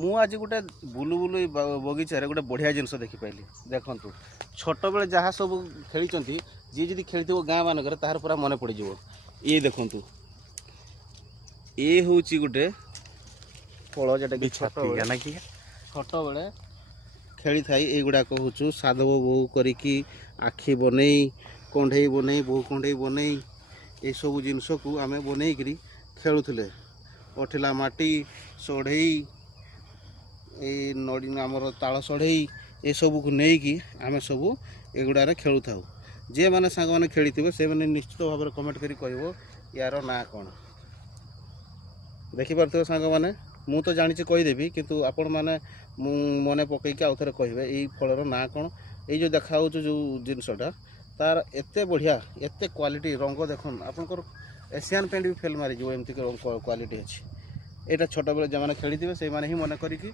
ମୁଁ ଆଜି ଗୋଟେ ବୁଲୁ ବୁଲୁ ଏଇ ବଗିଚାରେ ଗୋଟେ ବଢ଼ିଆ ଜିନିଷ ଦେଖିପାରିଲି। ଦେଖନ୍ତୁ ଛୋଟବେଳେ ଯାହା ସବୁ ଖେଳିଛନ୍ତି, ଯିଏ ଯଦି ଖେଳିଥିବ ଗାଁ ମାନଙ୍କରେ ତାହାର ପୁରା ମନେ ପଡ଼ିଯିବ। ଇଏ ଦେଖନ୍ତୁ, ଇଏ ହେଉଛି ଗୋଟେ ଫଳ ଯେଉଁଟାକି ଛୋଟବେଳେ ଖେଳିଥାଇ। ଏଇଗୁଡ଼ାକ ହେଉଛୁ ସାଧବ ବୋହୂ କରିକି ଆଖି ବନେଇ, କଣ୍ଢେଇ ବନେଇ, ବୋହୂ କଣ୍ଢେଇ ବନେଇ, ଏସବୁ ଜିନିଷକୁ ଆମେ ବନେଇକିରି ଖେଳୁଥିଲେ। ଅଠିଲା ମାଟି, ସଢ଼େଇ, ଏଇ ନଡ଼ି ଆମର ତାଳ ସଢ଼େଇ, ଏସବୁକୁ ନେଇକି ଆମେ ସବୁ ଏଗୁଡ଼ାରେ ଖେଳୁଥାଉ। ଯେଉଁମାନେ ସାଙ୍ଗମାନେ ଖେଳିଥିବେ ସେମାନେ ନିଶ୍ଚିତ ଭାବରେ କମେଣ୍ଟ କରି କହିବ ୟାର ନାଁ କ'ଣ। ଦେଖିପାରୁଥିବେ ସାଙ୍ଗମାନେ, ମୁଁ ତ ଜାଣିଛି କହିଦେବି, କିନ୍ତୁ ଆପଣମାନେ ମନେ ପକାଇକି ଆଉ ଥରେ କହିବେ ଏଇ ଫଳର ନାଁ କ'ଣ। ଏଇ ଯେଉଁ ଦେଖାହେଉଛି ଯେଉଁ ଜିନିଷଟା, ତାର ଏତେ ବଢ଼ିଆ, ଏତେ କ୍ୱାଲିଟି, ରଙ୍ଗ ଦେଖନ୍ତୁ ଆପଣଙ୍କର ଏସିଆନ୍ ପେଣ୍ଟ ବି ଫେଲ୍ ମାରିଯିବ, ଏମିତି କ୍ୱାଲିଟି ଅଛି। ଏଇଟା ଛୋଟବେଳେ ଯେଉଁମାନେ ଖେଳିଥିବେ ସେଇମାନେ ହିଁ ମନେ କରିକି